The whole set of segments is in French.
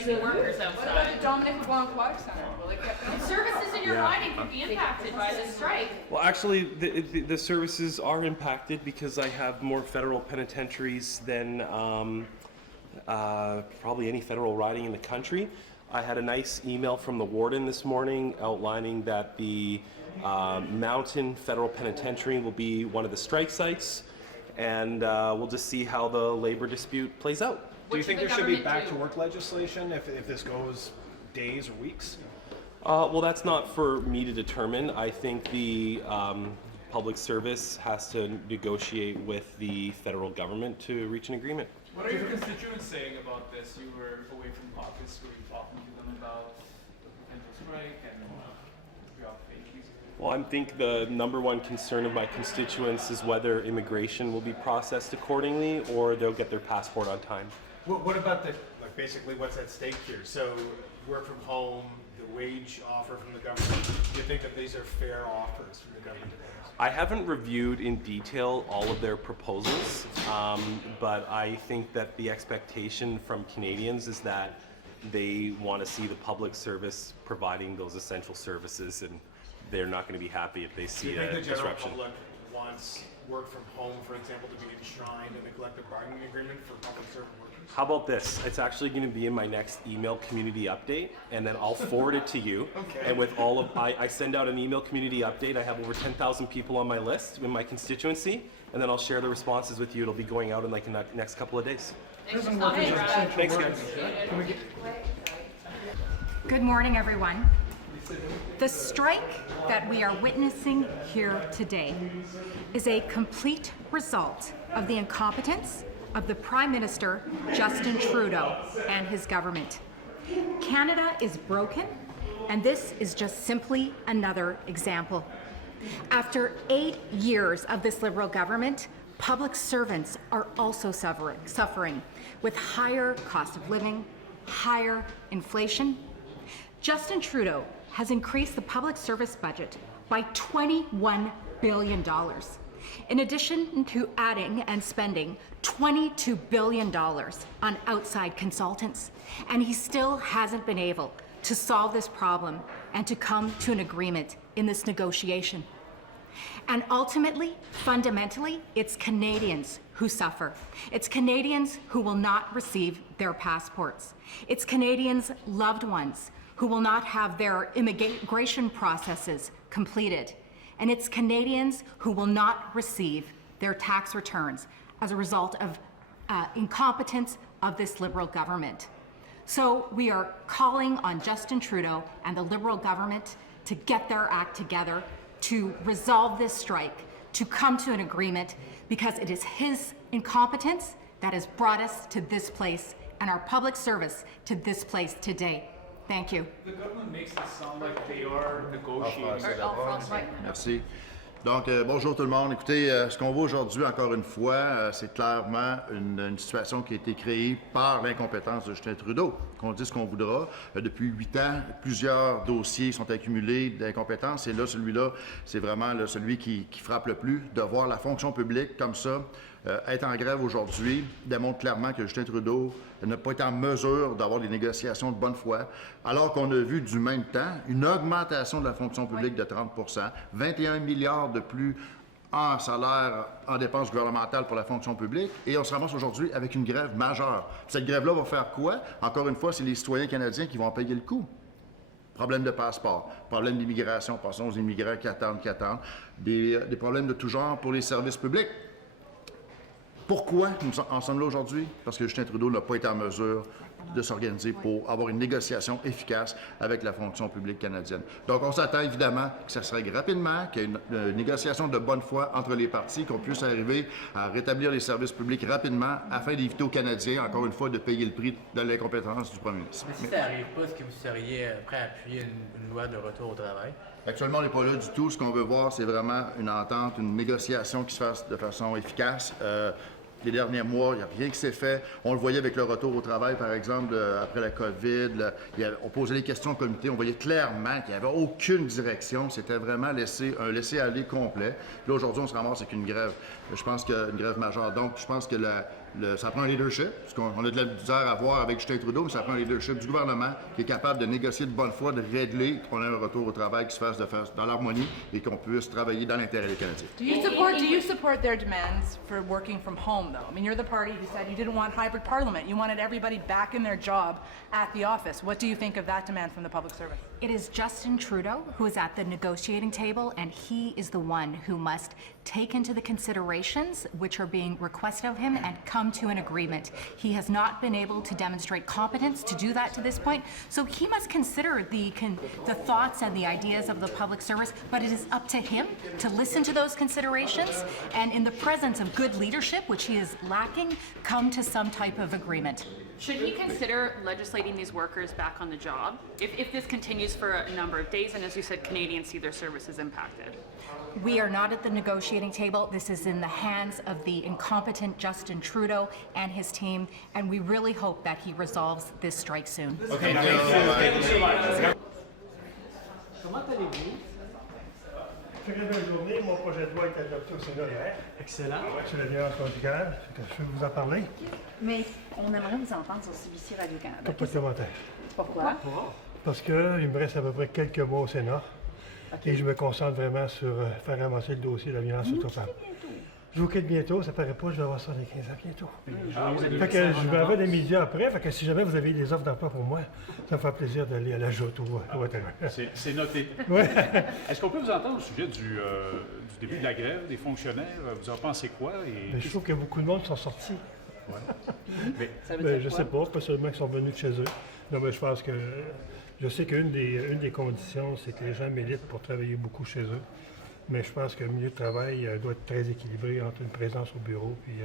striking workers What about outside. the Dominic LeBlanc Aquatic Center? Well, they kept going. Services in your riding could be impacted by the strike. Well, actually, the services are impacted because I have more federal penitentiaries than probably any federal riding in the country. I had a nice email from the warden this morning outlining that the Mountain Federal Penitentiary will be one of the strike sites, and we'll just see how the labor dispute plays out. Do you What think should there the should be government back do? to work legislation if this goes days or weeks? Well, that's not for me to determine. I think the public service has to negotiate with the federal government to reach an agreement. What are your constituents saying about this? You were away from office. Were you talking to them about the potential strike and job vacancies? Well, I think the number one concern of my constituents is whether immigration will be processed accordingly or they'll get their passport on time. What about like basically what's at stake here? So work from home, the wage offer from the government. Do you think that these are fair offers from the government? I haven't reviewed in detail all of their proposals, but I think that the expectation from Canadians is that they want to see the public service providing those essential services, and they're not going to be happy if they Do see you think a the general disruption. public wants work from home, for example, to be enshrined in the collective bargaining agreement for public service workers? How about this? It's actually going to be in my next email community update, and then I'll forward it to you. Okay. And with all of, I send out an email community update. I have over 10,000 people on my list in my constituency, and then I'll share the responses with you. It'll be going out in like the next couple of days. Thanks for stopping, Brad. Thanks, guys. Good morning, everyone. The strike that we are witnessing here today is a complete result of the incompetence of the Prime Minister, Justin Trudeau, and his government. Canada is broken, and this is just simply another example. After 8 years of this Liberal government, public servants are also suffering with higher cost of living, higher inflation. Justin Trudeau has increased the public service budget by $21 billion. In addition to adding and spending $22 billion on outside consultants, and he still hasn't been able to solve this problem and to come to an agreement in this negotiation. And ultimately, fundamentally, it's Canadians who suffer. It's Canadians who will not receive their passports. It's Canadians' loved ones who will not have their immigration processes completed. And it's Canadians who will not receive their tax returns as a result of incompetence of this Liberal government. So we are calling on Justin Trudeau and the Liberal government to get their act together, to resolve this strike, to come to an agreement, because it is his incompetence that has brought us to this place and our public service to this place today. Thank you. The government makes it sound like they are negotiating. Merci. Donc, bonjour tout le monde. Écoutez, ce qu'on voit aujourd'hui, encore une fois, c'est clairement une situation qui a été créée par l'incompétence de Justin Trudeau. Qu'on dise ce qu'on voudra. Depuis 8 ans, plusieurs dossiers sont accumulés d'incompétence. Et là, celui-là, c'est vraiment là, celui qui frappe le plus. De voir la fonction publique comme ça, être en grève aujourd'hui, démontre clairement que Justin Trudeau n'a pas été en mesure d'avoir des négociations de bonne foi, alors qu'on a vu du même temps une augmentation de la fonction publique de 30 21 milliards de plus en salaire, en dépenses gouvernementales pour la fonction publique, et on se ramasse aujourd'hui avec une grève majeure. Cette grève-là va faire quoi? Encore une fois, c'est les citoyens canadiens qui vont en payer le coût. Problème de passeport, problème d'immigration, passons aux immigrants qui attendent, des problèmes de tout genre pour les services publics. Pourquoi nous en sommes là aujourd'hui? Parce que Justin Trudeau n'a pas été en mesure de s'organiser pour avoir une négociation efficace avec la fonction publique canadienne. Donc, on s'attend évidemment que ça se règle rapidement, qu'il y ait une négociation de bonne foi entre les partis, qu'on puisse arriver à rétablir les services publics rapidement afin d'éviter aux Canadiens, encore une fois, de payer le prix de l'incompétence du premier ministre. Mais si ça n'arrive pas, est-ce que vous seriez prêt à appuyer une loi de retour au travail? Actuellement, on n'est pas là du tout. Ce qu'on veut voir, c'est vraiment une entente, une négociation qui se fasse de façon efficace. Les derniers mois, il n'y a rien qui s'est fait. On le voyait avec le retour au travail, par exemple, après la COVID. On posait les questions au comité. On voyait clairement qu'il n'y avait aucune direction. C'était vraiment un laisser-aller complet. Là, aujourd'hui, on se ramasse avec une grève. Je pense qu'une grève majeure. Donc, je pense que Ça prend un leadership, parce qu'on a de la misère à voir avec Justin Trudeau, mais ça prend un leadership du gouvernement qui est capable de négocier de bonne foi, de régler, qu'on ait un retour au travail qui se fasse dans l'harmonie et qu'on puisse travailler dans l'intérêt des Canadiens. Do you support their demands for working from home, though? I mean, you're the party who said you didn't want hybrid parliament. You wanted everybody back in their job at the office. What do you think of that demand from the public servant? It is Justin Trudeau who is at the negotiating table, and he is the one who must take into the considerations which are being requested of him and come to an agreement. He has not been able to demonstrate competence to do that to this point, so he must consider the thoughts and the ideas of the public service, but it is up to him to listen to those considerations and in the presence of good leadership, which he is lacking, come to some type of agreement. Should he consider legislating these workers back on the job if this continues for a number of days and, as you said, Canadians see their services impacted? We are not at the negotiating table. This is in the hands of the incompetent Justin Trudeau and his team, and we really hope that he resolves this strike soon. Okay, Comment allez-vous? Très belle journée. Mon projet de loi est adopté au Sénat hier. Excellent. Sur la violence conjugale. Je peux vous en parler. Mais on aimerait vous entendre sur CBC Radio-Canada. Pas de commentaire. Pourquoi? Parce qu'il me reste à peu près quelques mois au Sénat. Et je me concentre vraiment sur faire avancer le dossier de la violence sur femmes. Je vous quitte bientôt, ça paraît pas, je vais avoir 75 ans bientôt. Fait que je vais avoir des médias après, fait que si jamais vous avez des offres d'emploi pour moi, ça me fait plaisir d'aller à la joute ou whatever. C'est noté. Ouais. Est-ce qu'on peut vous entendre au sujet du début de la grève des fonctionnaires? Vous en pensez quoi? Mais je trouve que beaucoup de monde sont sortis. Ouais. Ça veut dire Je quoi? sais pas seulement qu'ils sont venus de chez eux. Non, mais je pense que je sais qu'une des conditions, c'est que les gens militent pour travailler beaucoup chez eux. Mais je pense que le milieu de travail doit être très équilibré entre une présence au bureau et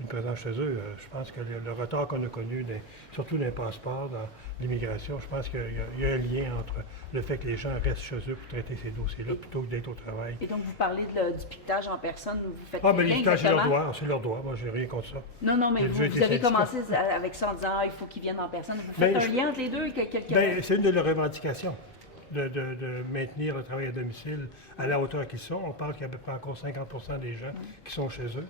une présence chez eux. Je pense que le retard qu'on a connu, surtout dans les passeports, dans l'immigration, je pense qu'il y a un lien entre le fait que les gens restent chez eux pour traiter ces dossiers-là plutôt que d'être au travail. Et donc, vous parlez du piquetage en personne, vous faites Ah, mais rien l'évitage, c'est leur exactement? droit. C'est leur droit. Moi, j'ai rien contre ça. Non, mais J'ai vous déjà été avez syndicat. commencé avec ça en disant il faut qu'ils viennent en personne. Vous faites un lien entre les deux? C'est une de leurs revendications. De maintenir le travail à domicile à la hauteur qu'ils sont. On parle qu'il y a à peu près encore 50% des gens qui sont chez eux.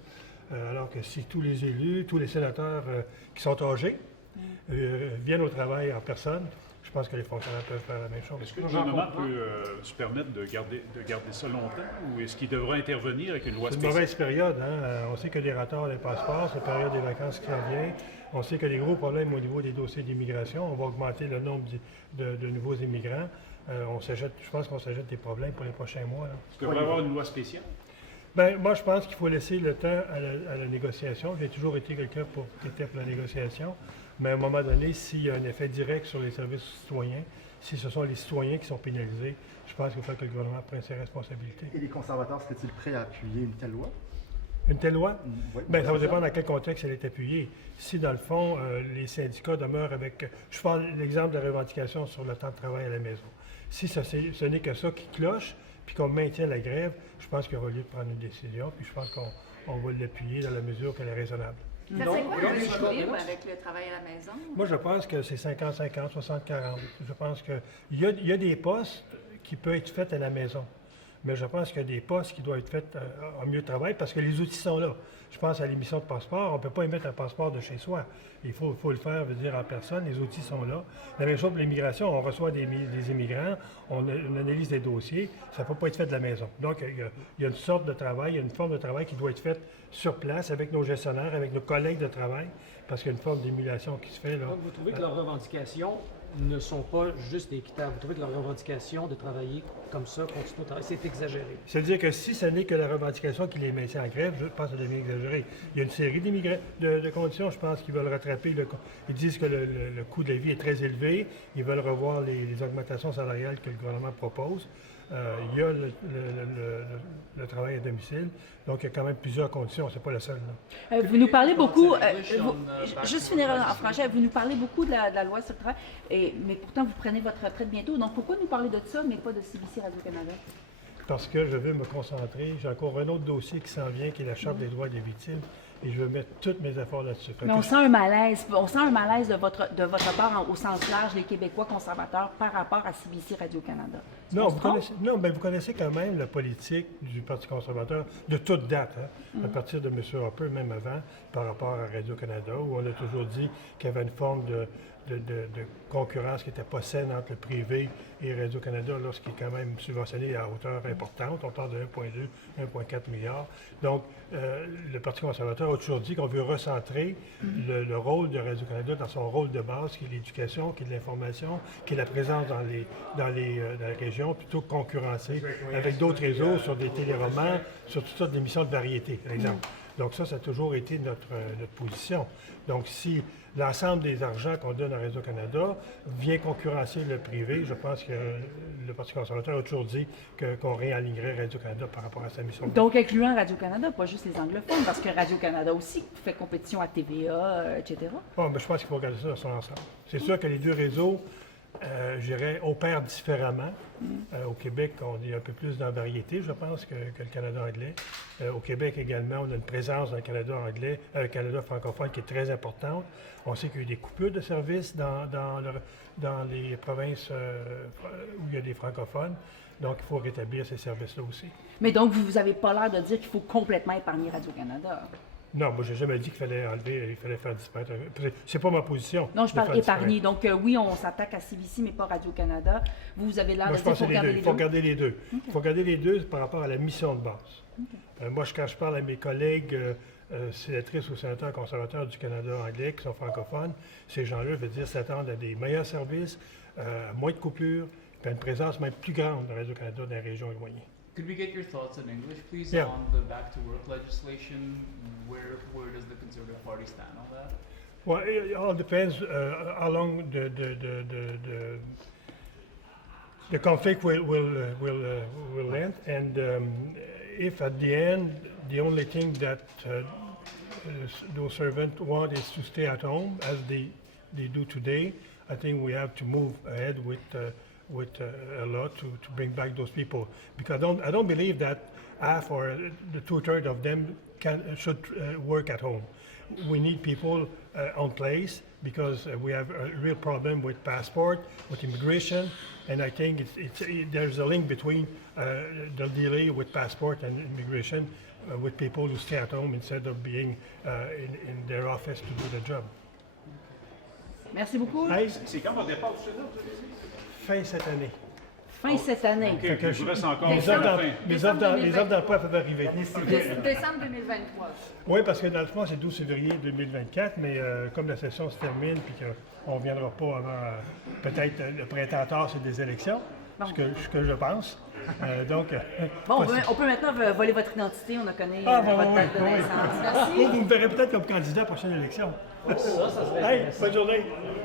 Alors que si tous les élus, tous les sénateurs qui sont âgés viennent au travail en personne, je pense que les fonctionnaires peuvent faire la même chose. Est-ce que le gouvernement peut se permettre de garder ça longtemps ou est-ce qu'il devra intervenir avec une loi C'est une spéciale? mauvaise période. On sait que les retards des passeports, c'est la période des vacances qui s'en vient. On sait que les gros problèmes au niveau des dossiers d'immigration. On va augmenter le nombre de nouveaux immigrants. Je pense qu'on s'ajoute des problèmes pour les prochains mois. Est-ce qu'il devrait y avoir une loi spéciale? Bien, moi, je pense qu'il faut laisser le temps à la négociation. J'ai toujours été quelqu'un qui était pour la négociation. Mais à un moment donné, s'il y a un effet direct sur les services citoyens, si ce sont les citoyens qui sont pénalisés, je pense qu'il faut que le gouvernement prenne ses responsabilités. Et les conservateurs seraient-ils prêts à appuyer une telle loi? Une telle loi? Oui. Bien, ça va dépendre dans quel contexte elle est appuyée. Si, dans le fond, les syndicats demeurent avec... Je prends l'exemple de la revendication sur le temps de travail à la maison. Si ce n'est que ça qui cloche, puis qu'on maintient la grève, je pense qu'il y aura lieu de prendre une décision, puis je pense qu'on va l'appuyer dans la mesure qu'elle est raisonnable. Ça serait quoi le équilibre avec le travail à la maison? Moi, je pense que c'est 50-50, 60-40. Je pense qu'il y a des postes qui peuvent être faits à la maison. Mais je pense qu'il y a des postes qui doivent être faits en milieu de travail parce que les outils sont là. Je pense à l'émission de passeport. On ne peut pas émettre un passeport de chez soi. Il faut le faire, en personne. Les outils sont là. La même chose pour l'immigration. On reçoit des immigrants, on analyse des dossiers. Ça ne peut pas être fait de la maison. Donc, il y a une sorte de travail, il y a une forme de travail qui doit être faite sur place avec nos gestionnaires, avec nos collègues de travail, parce qu'il y a une forme d'émulation qui se fait là. Donc, vous trouvez que leurs revendications ne sont pas juste équitables. Vous trouvez que leur revendication de travailler comme ça, continuer au travail, c'est exagéré. C'est-à-dire que si ce n'est que la revendication qui les maintient en grève, je pense que ça devient exagéré. Il y a une série de conditions, je pense, qu'ils veulent rattraper. Ils disent que le coût de la vie est très élevé. Ils veulent revoir les augmentations salariales que le gouvernement propose. Il y a le travail à domicile. Donc, il y a quand même plusieurs conditions. C'est pas la seule. Vous nous parlez beaucoup, juste finir en français, vous nous parlez beaucoup de la loi sur le travail, mais pourtant, vous prenez votre retraite bientôt. Donc, pourquoi nous parler de ça, mais pas de CBC Radio-Canada? Parce que je veux me concentrer. J'ai encore un autre dossier qui s'en vient, qui est la Charte des droits des victimes. et je vais mettre tous mes efforts là-dessus. Fait Mais que on sent un malaise de votre part au sens large, les Québécois conservateurs, par rapport à CBC Radio-Canada. Tu Non, penses trop? vous connaissez quand même la politique du Parti conservateur de toute date, à partir de M. Harper, même avant, par rapport à Radio-Canada, où on a toujours dit qu'il y avait une forme de concurrence qui n'était pas saine entre le privé et Radio-Canada lorsqu'il est quand même subventionné à hauteur importante. On parle de 1,2, 1,4 milliards. Donc, le Parti conservateur a toujours dit qu'on veut recentrer le rôle de Radio-Canada dans son rôle de base, qui est l'éducation, qui est de l'information, qui est la présence dans les régions, plutôt que concurrencer avec d'autres réseaux sur des téléromans, sur toutes sortes d'émissions de variété, par exemple. Donc ça a toujours été notre position. Donc si l'ensemble des argents qu'on donne à Radio-Canada vient concurrencer le privé, je pense que le Parti conservateur a toujours dit qu'on réalignerait Radio-Canada par rapport à sa mission. Donc, incluant Radio-Canada, pas juste les anglophones, parce que Radio-Canada aussi fait compétition à TVA, etc. Bon, mais je pense qu'il faut regarder ça dans son ensemble. C'est sûr que les deux réseaux, je dirais, opèrent différemment. Au Québec, on est un peu plus dans la variété, je pense, que le Canada anglais. Au Québec également, on a une présence dans le Canada anglais, le Canada francophone qui est très importante. On sait qu'il y a eu des coupures de services dans les provinces où il y a des francophones. Donc, il faut rétablir ces services-là aussi. Mais donc, vous n'avez pas l'air de dire qu'il faut complètement épargner Radio-Canada. Non, moi, j'ai jamais dit qu'il fallait enlever, il fallait faire disparaître. C'est pas ma position. Non, je de parle faire épargner. disparaître. Donc, oui, on s'attaque à CBC, mais pas Radio-Canada. Vous avez l'air Moi, de je dire pense qu'il que faut c'est les regarder deux. les Il faut deux. regarder les deux. Il faut regarder les deux par rapport à la mission de base. Moi, quand je parle à mes collègues sénatrices ou sénateurs conservateurs du Canada anglais qui sont francophones, ces gens-là, je veux dire, s'attendent à des meilleurs services, à moins de coupures, puis à une présence même plus grande de Radio-Canada dans les régions éloignées. Could we get your thoughts in English, please, Yeah. on the back to work legislation? Where does the Conservative Party stand on that? Well, it all depends how long the conflict will end, and if at the end the only thing that those servants want is to stay at home as they do today, I think we have to move ahead with a lot to bring back those people, because I don't believe that half or the 2/3 of them should work at home. We need people on place because we have a real problem with passport, with immigration, and I think there's a link between the delay with passport and immigration with people who stay at home instead of being in their office to do the job. Merci beaucoup. Hey, C'est quand votre départ, vous savez? fin cette année. Fin cette année. OK, il vous reste encore Les jusqu'à la fin. offres d'emploi peuvent arriver. Décembre 2023. Oui, parce que dans le fond, c'est 12 février 2024, mais comme la session se termine et qu'on ne reviendra pas avant peut-être le printemps tard, c'est des élections, ce que je pense. Donc, Bon, on peut maintenant voler votre identité, on a connu votre date de naissance. Merci. Vous me verrez peut-être comme candidat à la prochaine élection. Hey, bonne journée.